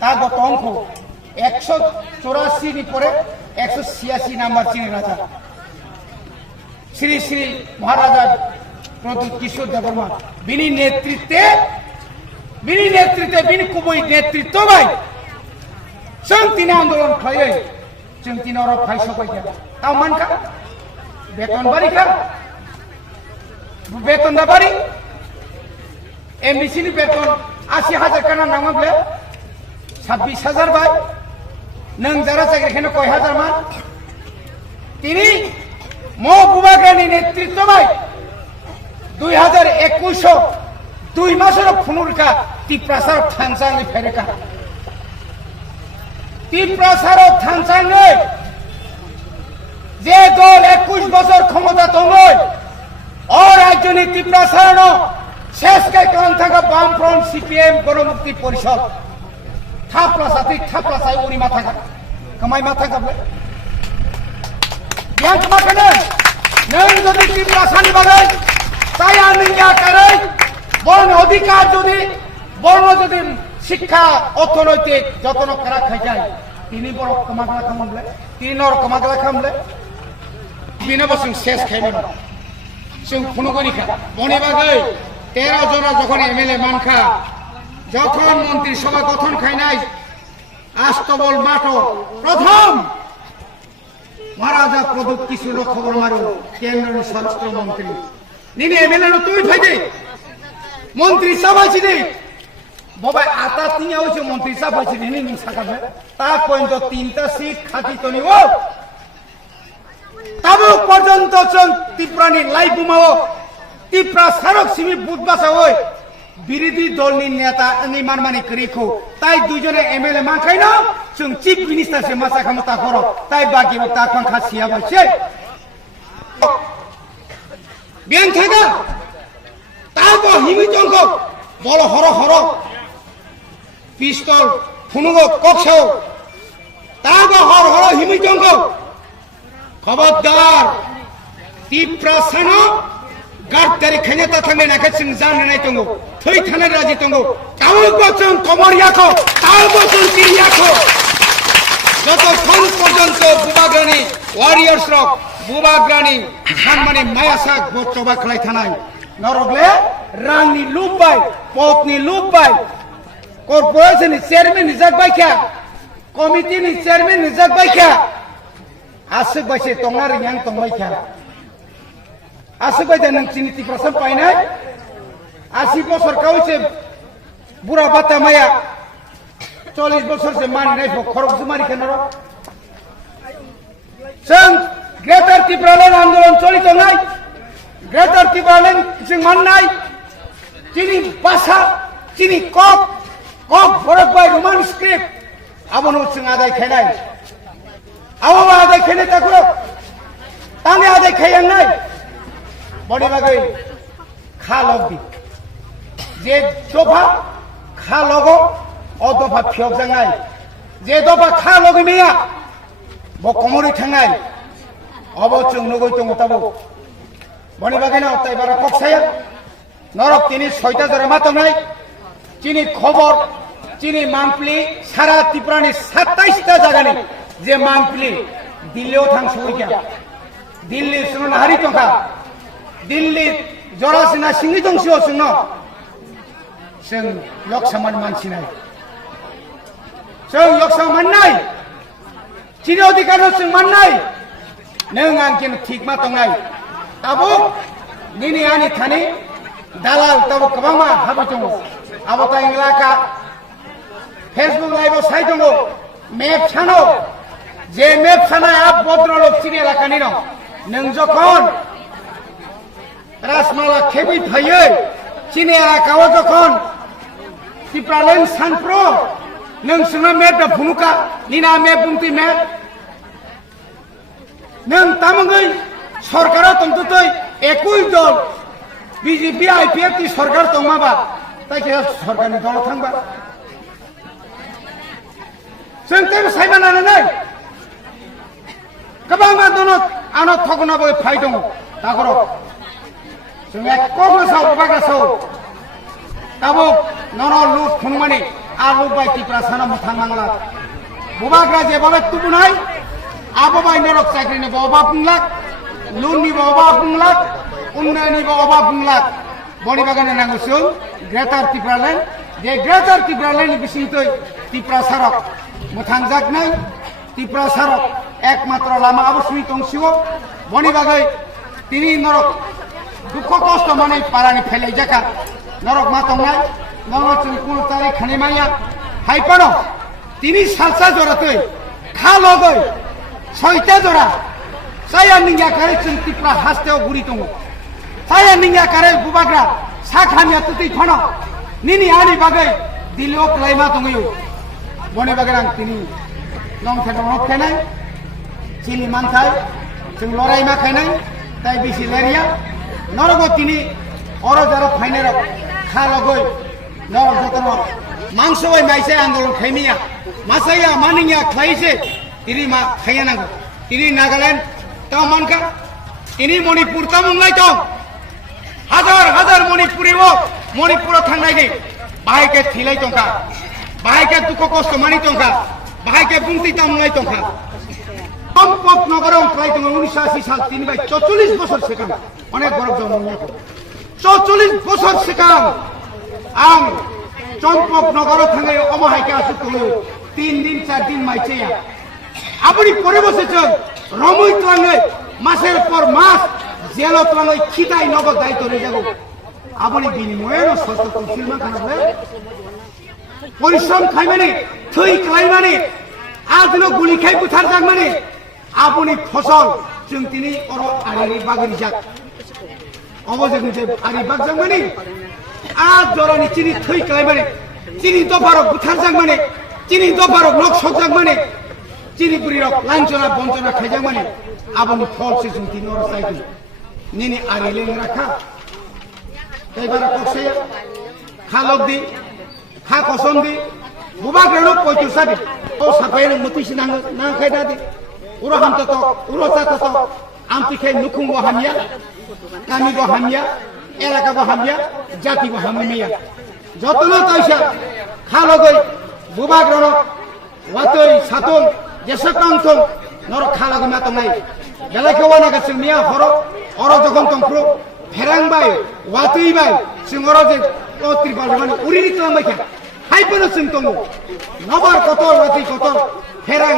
তা গত অঙ্ক 184 পরে 186 নাম্বার চিনি রাজা শ্রী শ্রী মহারাজা প্রদ্যুৎ কিশোর দেববর্মা বিনি নেতৃত্বে বিনি কুবই নেতৃত্ব ভাই जों तीन आंदोलन खायो जों तीन और फाइसो बायदिया ताव मानका बेतन बारिखा बेतन दा बारि एमबीसी नि बेतन 80,000 काना नांगोब्ले 26,000 बाय नों जारा जायगाखौनो कय हाजार मान तिनि मो बुबाग्रानि नेतृत्व बाय 2021 2 मासर फुनुरका तिप्रासार थांजांनि फेरेका तिप्रासार थांजांनि जे दल 21 बছর ক্ষমতা दंमोन और राज्यनि तिप्रासारनो शेष कायकान थाका बामफ्रन्ट सीपीएम गणमुक्ति परिषद थाप्लासाय उनि माथागा कमाय माथागाबले बियान कमाखनो नों जदि तिप्रासारनि बागै ताया निया कारै बन अधिकार जदि बर्ण जदि शिक्षा अर्थनैतिक যতন করা খাইযায় তিনি বড় কমাগলা খামলে তিনর কমাগলা খামলে বিনা বসং শেষ খাইবে না जों खुनुगनिखा बने बागै 13 जना যখন এমএলএ মানখা যখন মন্ত্রিসভা গঠন খাইনাই আস্তবল মাটো প্রথম মহারাজা প্রদ্যুৎ কিশোর খবর মারো কেন্দ্রীয় স্বরাষ্ট্র মন্ত্রী নিনে এমএলএ তুই ফাইদে মন্ত্রী সভা ছিলি বাবা আতা তিনিয়া হইছে মন্ত্রী সভা ছিলি নিনি সাকাবে তা পর্যন্ত 3টা সিট খাতি তনি ও তাবুক পর্যন্ত তিপ্রানি লাইভ বুমাও তিপ্রা সারক সিমি বুধবাসা হই বিরোধী দলনি নেতা নিমানমানি করিখো তাই দুজনে এমএলএ মাখাইনো जों চিফ মিনিস্টার সে মাসা ক্ষমতা করো তাই বাকি তা কনখা সিয়া বলছে বিয়ান থাকা তারপর হিমিজঙ্গ বড় হর হর পিস্তল ফুনুগ কক্ষেও তারপর হর হর হিমিজঙ্গ खबरदार तिप्रासानो गारदारि खायनाता थांनाय नाखासिन जानो नाय दंगो थै थानाय राजि दंगो तावबो जों कमरियाखौ तावबो जों तिरियाखौ যত কোন পর্যন্ত বুবাগ্রানি ওয়ারিয়র্স রক বুবাগ্রানি সানমানি মায়াসাক বচবা খলাই থানায় নরগলে রাংনি লুবাই পতনি লুবাই কর্পোরেশন চেয়ারম্যান নিজাক বাইকা কমিটিनि চেয়ারম্যান নিজাক বাইকা आसुक बायसे तंगार yang तंबाय क्या आसुक बायदा नों चिनि तिप्रासार पाइनाय 80 बছর काउसे बुरा बाता माया 40 बছর से मानिनाय खरक जुमारि केनरो जों ग्रेटार तिप्रालेन आंदोलन चलित नाय ग्रेटार तिप्रालेन जों माननाय चिनि भाषा चिनि कक भरत बाय रोमान स्क्रिप्ट आबनो जों आदाय खायनाय आवा आदाय खेले ताकुरो ताने आदाय खायang नाय बडे बागै खा लगबि जे दफा खा लगो अ दफा फियक जांगाय जे दफा खा लगै मेया ब कमरि थांनाय अब जों नगै दङ ताबो बडे बागै ना ताइ बारा कक्साया नरक तिनि 6टा जरा मातनाय चिनि खबर चिनि मामप्लि सारा तिप्रानि 27टा जागानि जे मांपली दिल्लीयाव थांसोय क्या दिल्ली सुन हारि टंका दिल्ली जरासिना सिंगि दंसियो सुन जों लक्ष्मण मानसिनाय जों लक्ष्मण नाय चिनि अधिकार जों माननाय नों आं किन ठीक मा तंगाय ताबो निनि आनि थानि दालाल ताबो गोबांमा हाबा दङ आबो इंलाका फेसबुक लाइभआव साइ दङ मेप सानो जे मेप सानाय आप भद्रलोक चिनि एलाकानि दं नों जखन राजमाला खेबै फायो चिनि एलाकायाव जखन तिप्रालेन सानप्रो नों सुना मेप दा फुनुका निना मेप बुंति मेप नों तामंगै सरकाराव तंतुतै 21 दल बीजेपी आईपीएफ नि सरकार दंमाबा ताइके सरकारनि दलाव थांबा जों तेबो सायबानानै नाय गोबां आन्दोलन आनो थगनाबो फाय दङ दागरो जों एक कग्रेसाव बागासाव তাবো নন লুক খুনমানে আর লুক বাই ত্রিপুরা সানা মুথাং নাংলা বুবাগ্রা যেভাবে তুবু নাই আবো বাই নরক চাকরি নেব অভাব বুংলাক লুন নিব অভাব বুংলাক উন্নয়ন নিব অভাব বুংলাক বনি বাগানে নাঙ্গসুন গ্রেটার ত্রিপুরা লাইন যে গ্রেটার ত্রিপুরা লাইন বিশিষ্টই ত্রিপুরা সারক মুথাং জাক নাই ত্রিপুরা সারক একমাত্র লামা অবশ্যই তংসিও বনি বাগাই তিনি নরক দুঃখ কষ্ট মানে পারানি ফেলে জাকা নরক মা তংনাই নরক চুল কোন তারিখ খানে মাইয়া হাইপানো তিনি সালসা জোড়াতে খা লগই ছয়টা জোড়া সায়া নিঙ্গা কারে চুল ত্রিপুরা হাসতেও গুড়ি দङ সায়া নিঙ্গা কারে বুবাগ্রা सा खामिया तुति फनो निनि आनि बागै दिलिओ क्लाइमा दङयो बने बागै आं तिनि लं थेनो नखायनाय चिलि मानथाय जों लरायमा खायनाय ताइ बिसि लेरिया नरगो तिनि अरो जारा फाइनेर खालगै नरग जतन मांसोय माइसे आन्दोलन खायमिया मासाया मानिया खाइसे तिनि मा खाया नांगौ तिनि नागालेण्ड ताव मानका तिनि मणिपुर तामुंलाय दं हाजार हाजार मणिपुरीबो मणिपुराव थांनायनि बाहायके थिलाय दंखा बाहायके दुख कष्ट मानि दंखा बाहायके बुंथि तामुंलाय दंखा चम्पक नगराव फ्राय दङ 1980 साल तिनि बाय 44 বছর सिगां अनेक गरब जन्म 44 বছর सिगां आं चम्पक नगराव थांनाय अमाहायके आसु दङ 3 दिन 4 दिन माइसेया আপনি পরে বসেছেন রমই ক্লাঙে মাসের পর মাস জেলত লাঙে খিদাই নগদ দায়িত্ব রয়ে যাব আপনি বিনিময়ে সত্য তফসিলমা খানাবে পরিশ্রম খাইমানে থৈ খাইমানে আজনো গুলি খাই বুথার যাক মানে আপনি ফসল जों তিনি অর আরি বাগরি যাক অবজেন যে আরি বাগ যাক মানে আজ জরানি চিনি থৈ খাইমানে চিনি দফারক বুথার যাক মানে চিনি দফারক নক সক যাক মানে চিনিপুরি রক লাঞ্ছনা বঞ্চনা খাইজাক মানে আপনি ফল সে जों তিনি অর চাইতো নিনি আরিলেন রাখা এইবার কসে খালক দি খা কসম দি বুবা গ্রেনো পয়তুসা দি ও সাফাইন মতিস নাং না খাইদা দি উরো হামতা তো উরো চাতা তো আমতি খাই নুখুং গো হামিয়া কামি গো হামিয়া এলাকা গো হামিয়া জাতি গো হামিয়া যতন তাইসা খালগই বুবা গ্রেনো ওয়াতই সাতং जेसेबां नर खालागो मा तंनाय बेलायखौ वाना गासिं मिया हर अर जखन तंफ्रु फेरांबाय वातैबाय जों अर जे त्रिपाल माने उरिनि खालामबाय खा हायबोनो जों दङ नबार कतर वातै कतर फेरां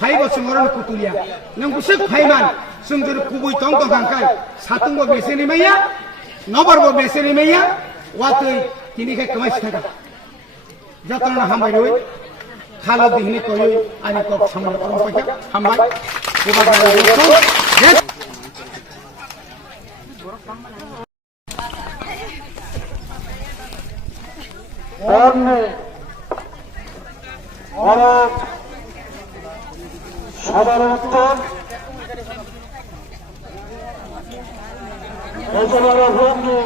फाइबो जों अर कुतुलिया नों गुसे फाइमान जों जर कुबै दं दंखांखाय सातुंबो बेसेनि मैया नबारबो बेसेनि मैया वातै तिनिखाय कमाय थाखा जतन हामबाय रय खालो दिहनि कोय आनि कप सामल करम पाइका हामबाय बुबाग्रा जे अन्ने और সাধারণ উত্তর এজনারা ভঙ্গি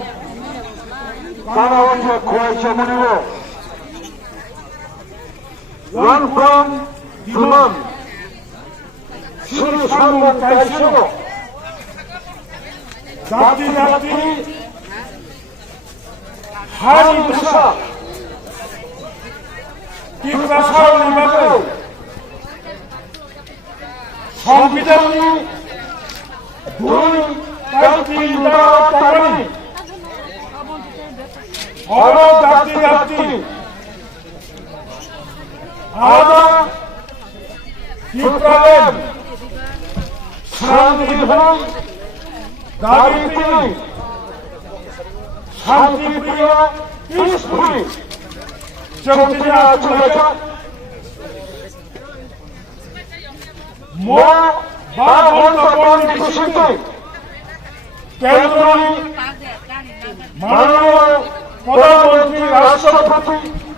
কানাওয়াঞ্জে খোয়াইছে মনিব Run from Duman, Sri Salman Kaisho, Dati Dati, Hari Musa, Tiprasal Limago, Sambidani, Duri, Dati Yudawa Tarani, Oro Dati Dati, Ada Yukraven Shanti Bhai Gayatri Shanti Priya Peacefully Chamtiya Chulaka Mo Bhagavanta Boni Kushiti Kendri Manava Pradhanmantri Rashtrapati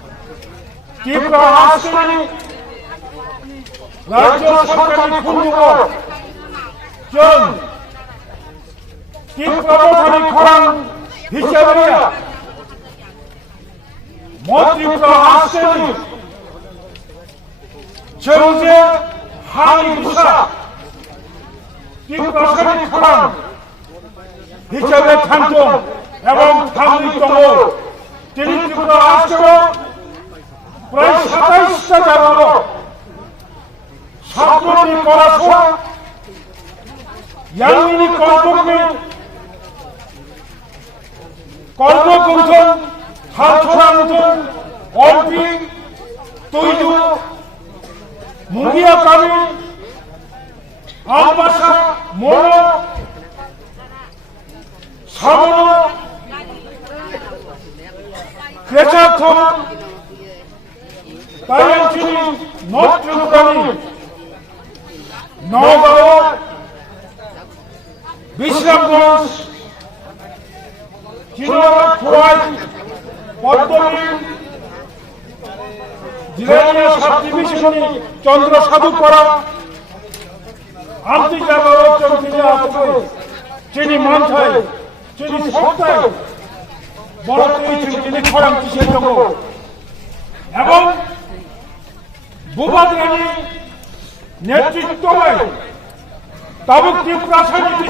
Tripura রাষ্ট্রপতি রাজ্য সরকারি পূর্ণ জন ত্রিপুরা খরাং হিসেবে মন্ত্রিপুরা রাষ্ট্রপতি চৌজে হানি মুসা ত্রিপুরা সরকারি খরাং হিসেবে থাকত এবং থামিত তিনি ত্রিপুরা আসছিল প্রায় 27টা জায়গা 7টি পড়াশোনা ইয়াংমিনি কর্মকুঞ্চন হালছড়াঞ্চন অল্পি তৈজু মুগিয়া কামি আমবাসা মন সামন ক্রেচার্থম তাইয়াঞ্চিনি নট্রুকানি নওগাঁও বিশ্রামগঞ্জ চিনোরা খোয়াই পদ্মনী জিরানিয়া সাব ডিভিশনী চন্দ্র সাধুপাড়া আন্তর্জাতিক চন্দ্রিয়া চিনি মানছাই চিনি সপ্তাহে বড় চিনি খরাং কিসের জন্য এবং বুবাদ রানী নেতৃত্বে তাবুক ত্রিপুরা সমিতি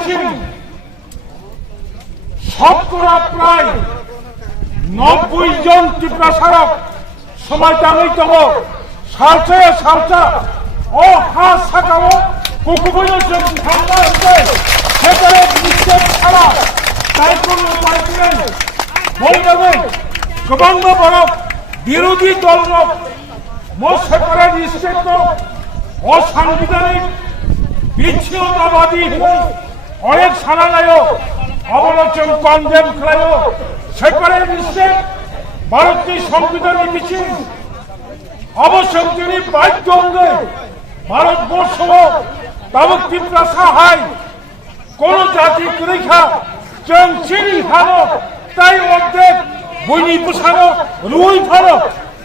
শতকরা প্রায় 90 জন ত্রিপুরা সারক সময় টাঙিতম সারচা ও হাস সাকাও কুকুবয়জন ঠান্ডা হচ্ছে সেখানে নিশ্চয় ছাড়া তাই কোনো উপায় নেই বলবেন গোবাঙ্গ বরফ বিরোধী দল সেখানে নিশ্চিত অসাংবিধানিক বিচ্ছিন্নতাবাদী অনেক সারালায় অবলোচন কন্ডেম খেলায় সেখানে নিশ্চিত ভারতীয় সংবিধানের মিছিল অবশ্যই তিনি বাধ্য অঙ্গে ভারতবর্ষ তাবক ত্রিপুরা সাহায় কোন জাতি রেখা চিনি হানো তাই অর্ধেক বইনি পোষানো রুই ফানো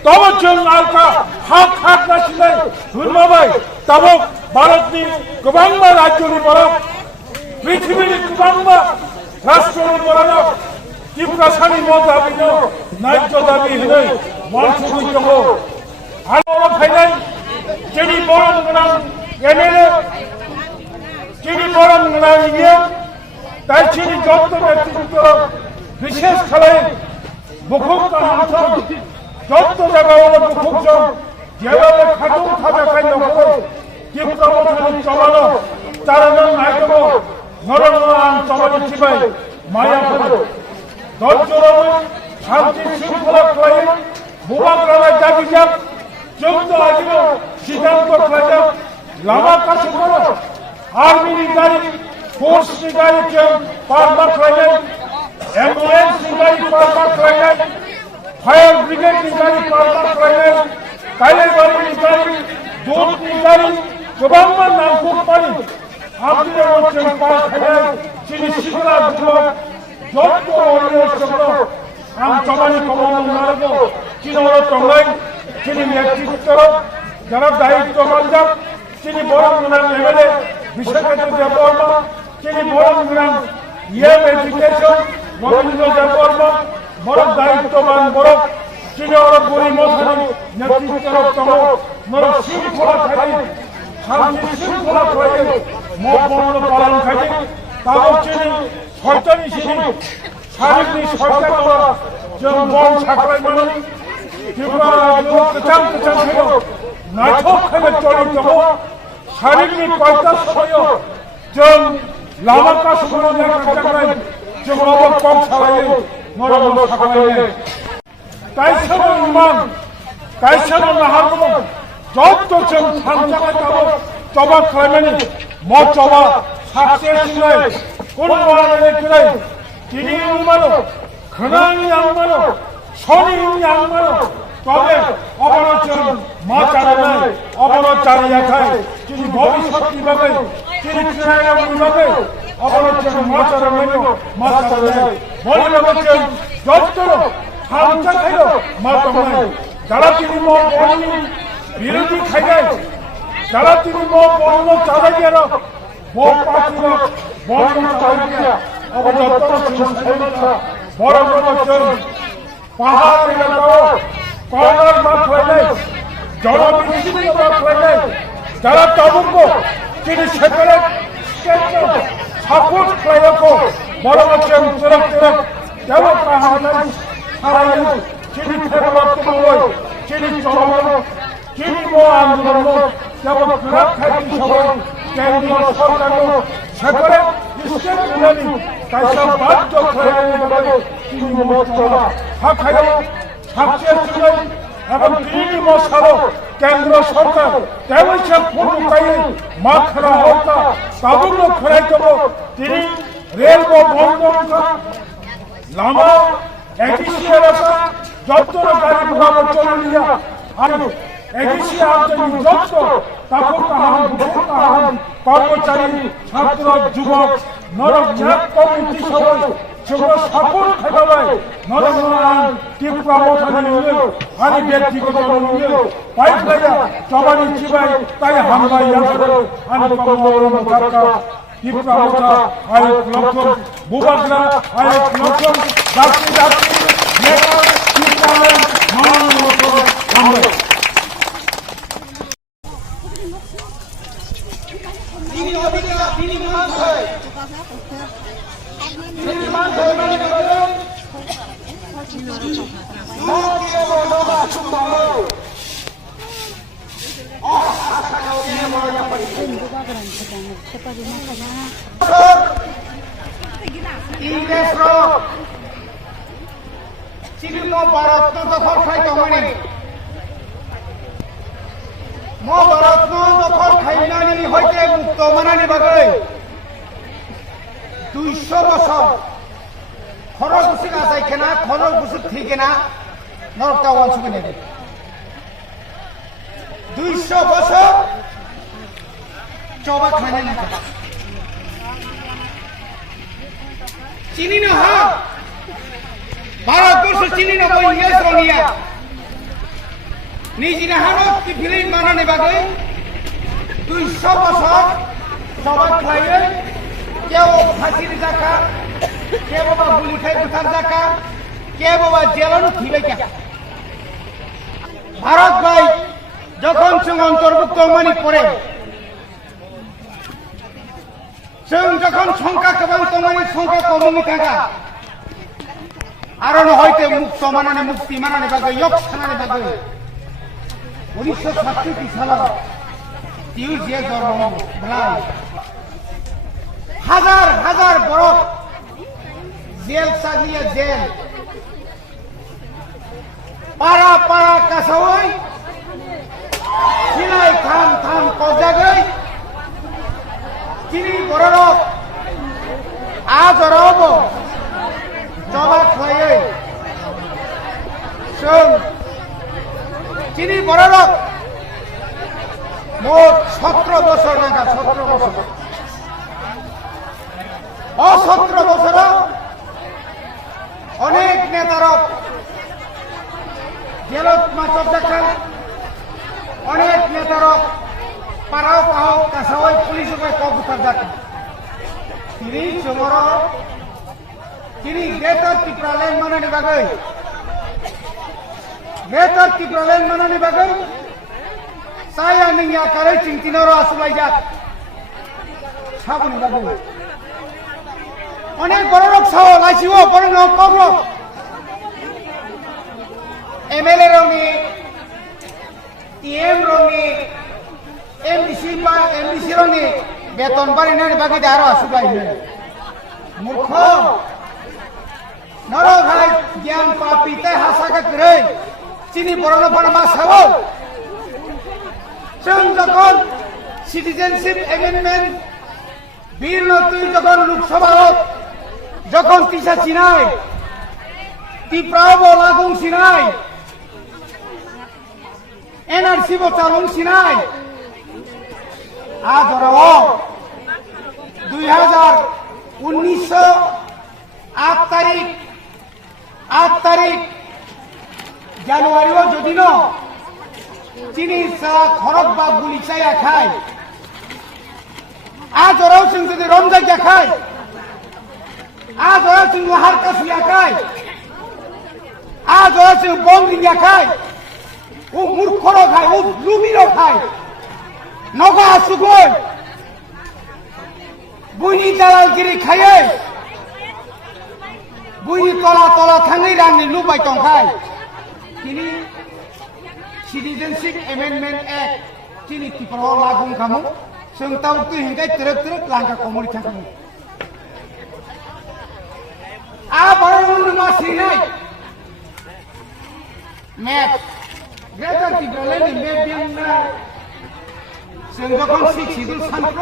তবচন আলকা হাত হাত নাছিলে ধর্মবাই তাবক ভারতনি গোবাংবা রাজ্যনি বরফ পৃথিবীর গোবাংবা রাষ্ট্রনি বরফ ত্রিপুরা সানি দাবিন ন্যায্য দাবি হলে মঞ্চগুলি দङ आरो फैनाय जोंनि बर' गोनां एमएलए जोंनि बर' गोनां इउएन दायथिनि जत्त नेतृत्व बिशेष खालाय मुखुब हामथों जत्त जायगायावनो मुखुबजों जेब्लाबो खादौ थाजाखाय न'खर ত্রিপুরা মথাनि चलानो तारानो नायदों नरनारायण चलानि थिबाय मायाफोर दर्जरावै शान्ति शृंखला खालाय बुबाद रानाय दाबिजाब जोंनो आजिनो सिद्धांत खालाय लामा कासे करो आर्मी गाड़ी फोर्स गाड़ी जों पारमा खालाय एम्बुलेंस गाड़ी पारमा खालाय फायर ब्रिगेड गाड़ी पारमा खालाय कायलेबारी गाड़ी दूध गाड़ी गोबांबा नामखौ पानि आमदिनो जों पास खालाय जोंनि सिगला दुख जत्त अरनियसनो आं जमानि कमानो नारगौ चिनोरो तंलाय जोंनि नेतृत्व যারা দায়িত্ব মানজাব তিনি বড় গোনাং এমএলএ বিশ্বনাথ দেববর্মা তিনি বড় গোনাং ইএম এডুকেশন রবীন্দ্র দেববর্মা বড় দায়িত্ববান বড় তিনি ওরা বড়ি মথানি নেতৃত্ব তম নর শৃঙ্খলা থাকি শান্তি শৃঙ্খলা করে মহপূর্ণ পালন থাকে তাও তিনি সরকারি সিনি শারীরিক সরকার করা जों बन साख्लाय माने ত্রিপুরা রাজ্য কেচাম কেচাম ছিল नायथक खालाय चलित दङ शारीरिक कयथा समय जों लामा कासुखौ नायखांनाय जों अबो कम सालायो नरम साखालायो कायसानो इमान कायसानो नाहागौ जत्त जों सानजानाय दाबो जबा खालामनानै मजबा साक्सेसफुलै कोन माने गलै दिनै इमानो खोनाङि आंमानो सनि आंमानो তবে অবরোচন মা চালায় অবরোচন রাখায় তিনি ভবিষ্যৎ কিভাবে তিনি ক্রিয়ায় কিভাবে অবরোচন মা চালায় বলে অবরোচন যত্তর খামচা খাইল মা তোমায় যারা তিনি মো বর্ণি বিরোধী খাইলে যারা তিনি মো বর্ণ চালাইয়ার মো পাখির বর্ণ চালাইয়া অবযত্ত সংসারিতা বড় অবরোচন পাহাড় এলাকাও কর্নার মাঠ হয়ে জনবিচ্ছিন্ন মাঠ হয়ে যারা তবুক তিনি সেখানে সাপোর্ট খাইলাকো বড় বচ্চন তুরক তুরক কেন পাহাড় 사랑이 চিনি ফেরবাত্মময় চিনি চলমান চিনি আন্দোলন যেমন সুরক্ষা সবল কেন্দ্রীয় সরকার সেখানে স্টেট প্ল্যানিং তাই সব বাধ্য করে চিনি মশলা হাখায় সবচেয়ে ছিল এবং চিনি মশলা কেন্দ্র সরকার তেমন সব ভূমিকায় মাখরা হত্যা তাবুল্য খরাই তিনি রেল ও বন্দর লামা এডিসি এলাকা যত গাড়ি ঘোড়া চলিয়া আর এডিসি আন্তর্জাতিক যত তাপক কাহান কর্মচারী ছাত্র যুবক নরজাত কমিটি সবাই সেগুলো সকল খেলায় নরনারায়ণ ত্রিপুরা মথানে নিয়ে আমি ব্যক্তিগত নিয়ে পাইপ লাগা জবানি চিবাই তাই হামলা ইয়াসরে আমি কর্মরণ দরকার ত্রিপুরা মথা আয়োগ লক্ষণ বুবাজরা আয়োগ লক্ষণ যাত্রী যাত্রী নেতা ত্রিপুরা মাননীয় আমরা भारत दखल खाई भारत दखल खाई मुक्त मानानी बागै 200 বছর খরচ গুছি গাছাই কেনা খরচ গুছি ঠিক না নরটা ওয়ান সুবে নেবে 200 বছর চবা খানে না চিনি না হা ভারতবর্ষ চিনি না বই ইংরেজ রনিয়া নিজি না হানো কি ফিলিম বানানে বাগৈ 200 বছর চবা খাইয়ে কেউ ফাঁসির জাকা কে বাবা গুলি খাই বুথার জাকা কে বাবা জেলানো থিবে কে ভারত ভাই যখন जों অন্তর্ভুক্ত মানি পড়ে जों যখন সংখ্যা কেবল তোমার সংখ্যা কমনি থাকা আরো হইতে মুক্ত মানানে মুক্তি মানানে বাগে ইয়ক সানানে বাগে 1967 সালে তিউ যে জন্ম বলাই হাজার হাজার বরফ জেল সাজিয়ে জেল পাড়া পাড়া কাছাওয়াই সিলাই থাম থাম কজাগৈ চিনি বড়রক আজ রব জবাব হয়ে শোন চিনি বড়রক মোট 17 বছর নাগাদ 17 বছর 17 বছর অনেক নেতারক জেলত মাছর দেখান অনেক নেতারক পাড়াও পাহাও কাছাওয়াই পুলিশ কবুতার দেখান তিনি চমর তিনি গ্রেটার ত্রিপুরা ল্যান্ড মানানি বাগৈ গ্রেটার ত্রিপুরা ল্যান্ড মানানি বাগৈ সাই আনি আকারে চিন্তিনারও আসুলাই যাক সাবনি বাগৈ অনেক বড় লোক সহ লাইছিও বড় লোক কম লোক এমএলএ রনি টিএম রনি এমডিসি বা এমডিসি রনি বেতন বাড়ি নানি বাকি আরো আসুলাই মূর্খ নর ভাই জ্ঞান পাপি তাই হাসাকে করে চিনি বড় লোক মা সাব जों যখন সিটিজেনশিপ অ্যামেন্ডমেন্ট বিল তুই যখন লোকসভা যখন তিসা চিনাই ত্রিপুরাও লাগুং চিনাই এনআরসি বো চালুং চিনাই আজ ওরাও 2019 8 তারিখ জানুয়ারিও যদি ন চিনি সারা খরক বা গুলি চাইয়া খায় আজ ওরাও जों যদি রমজান খায় আজ ওরা जों লাহার কাছিয়া খায় আজ ওরা जों বঙ্গিয়া খায় ও মূর্খরও খায় ও লুবিরও খায় নগা আসুগৈ বুনি দালালগিরি খায়ে बुई तला तला थाङै रांनि लुबाय दंखाय दिनै सिटिजेनशिप एमेन्डमेन्ट एक्ट दिनै तिफ्राव लागु खामो जों ताव हिंगाय तिरक तिरक लांगा कमरि थाङो आ बारन मासिनाय मेप ग्रेटार तिब्रालेनि मेप बियांना जों যখন শিক্ষিত ছাত্র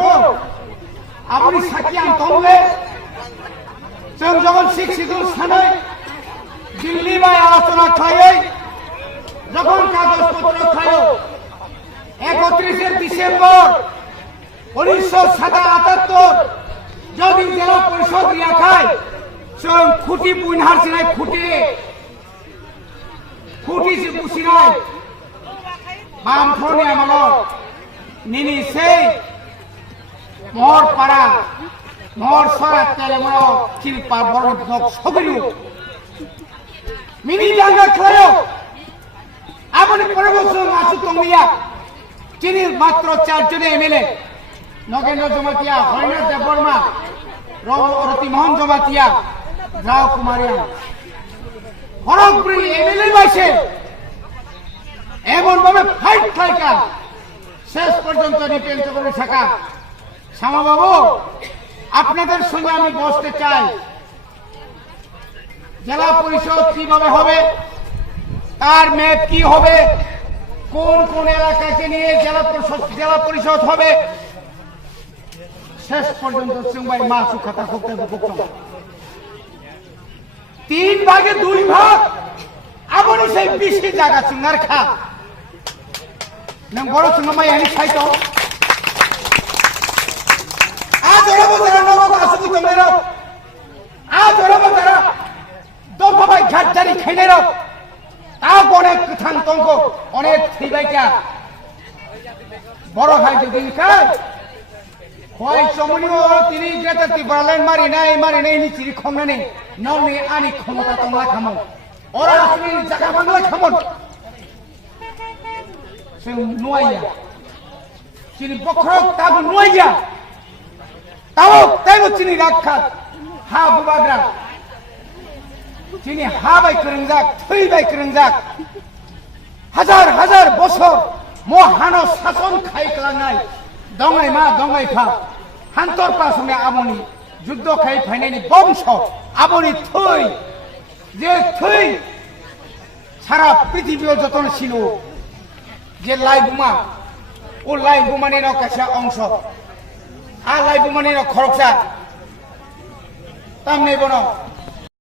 আপনি সাক্ষী আনতলে जों যখন শিক্ষিত সানাই দিল্লি বাই আলোচনা খায় যখন কাগজপত্র খায় 31 ডিসেম্বর 1977 যদি জেলা পরিষদ রিয়া খায় जों খুঁটি বুনহার সিনাই খুঁটি সে বুসিনাই বামফ্রনি আমলো নিনি সেই মর পাড়া মর সরা তেলেমো চিলপা বড় দক সগিরু মিনি জায়গা খায় আপনি পরবর্তী আসু তমিয়া যিনি মাত্র 4 জন এমএলএ নগেন্দ্র জমাতিয়া হরিনাথ দেববর্মা রতি মোহন জমাতিয়া রাও কুমারিয়া হরকপুরি এমএলএ বাইছে এমন ভাবে ফাইট খাইকা শেষ পর্যন্ত ডিপেন্ড করে থাকা শ্যামা বাবু আপনাদের সঙ্গে আমি বসতে চাই জেলা পরিষদ কিভাবে হবে তার ম্যাপ কি হবে কোন কোন এলাকাকে নিয়ে জেলা পরিষদ হবে শেষ পর্যন্ত সিংবাই মাসু খাতা করতে বুকতাম 3 ভাগে 2 ভাগ আপনি সেই 20 জায়গা চুঙ্গার খা नों बर' थुंगामाय आनि साइट आ जराबो जरा नगो आसुकु तंगेरो आ जराबो जरा दफाबाय घाटजारि खाइनेरो ता अनेक गोथां दंगो अनेक थैबायका बर' हाय जदिनखाय हय समनि तिनि ग्रेटार तिब्रालेन मारिनायनि चिरि खंनानै नौनि आनि क्षमता तंला खामो अरा आसुनि जागा बांला खामो जों नुवाया चिनि बखरक ताबो नुवाया ताबो ताइबो चिनि राखा हा बुबाग्रा चिनि हा बाय करंजाक थै बाय करंजाक हाजार हाजार बছর महानो शासन खायख्लांनाय दंगाय मा दंगाय फा हान्तर पासमे आबनि युद्ध खाय फायनायनि बंश आबनि थै जे थै सारा पृथिबीयाव जतन ছিল যে লাইবুমা ও লাইবুমানি ন কাছা অংশ আ লাইবুমানি ন খরকসা তামনে বনো